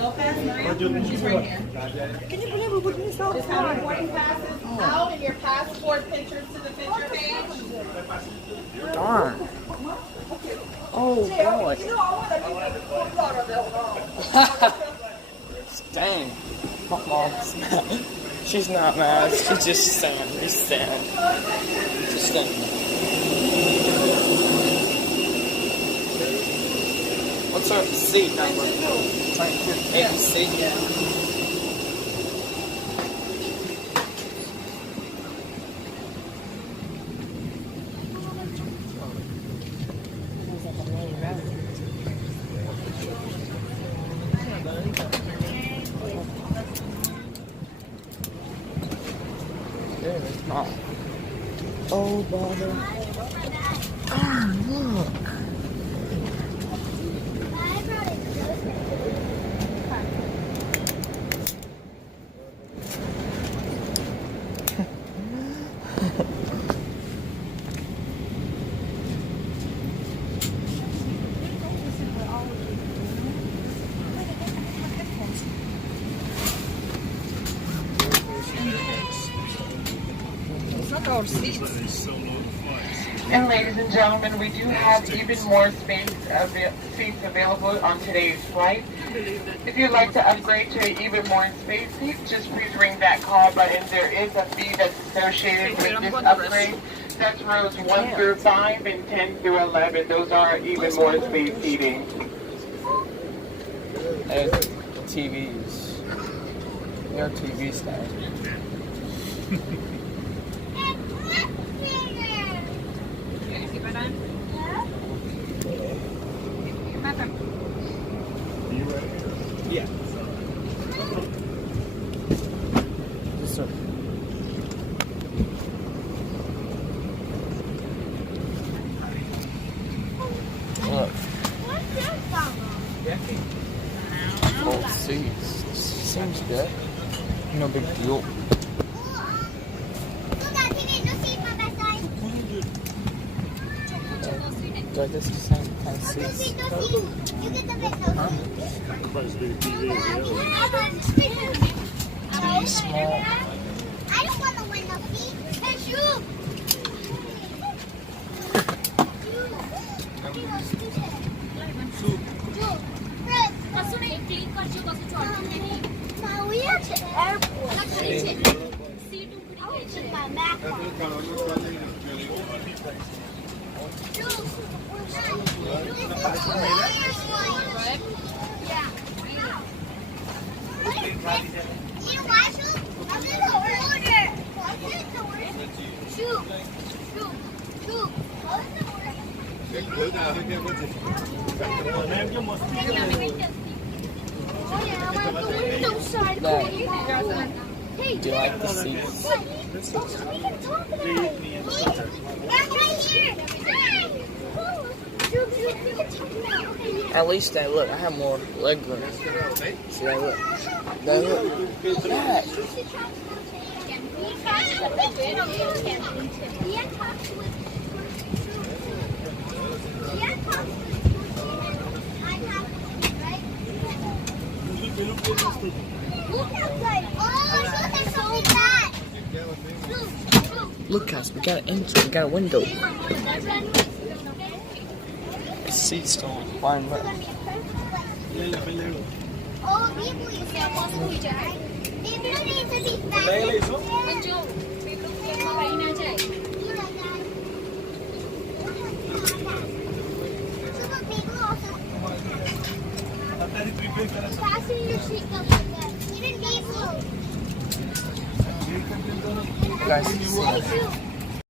She's right here. Can you believe we put this out? Just have your boarding passes out and your passport pictures to the picture page. Darn. Oh, boy. Dang. My mom's mad. She's not mad. She's just saying. Just saying. Just saying. What's our seat number? 22. Yeah. It's not. Oh, bother. Darn, look. And ladies and gentlemen, we do have even more seats available on today's flight. If you'd like to upgrade to even more space seats, just please ring that call button. There is a fee that's associated with this upgrade. That's rows 1 through 5 and 10 through 11. Those are even more space seating. And TVs. They're TV style. Yeah. Yes, sir. Look. Full seats. Seems good. No big deal. Do I just the same kind of seats? Huh? Too small. I don't want to win the feet. It's you. Now we are at the airport. I will take my back Do you like the seats? At least I look. I have more leg room. See, I look. That look. That. Look, guys, we got an entry. We got a window. The seat's still fine, but. Fasten your seatbelt like that. Even me. Guys,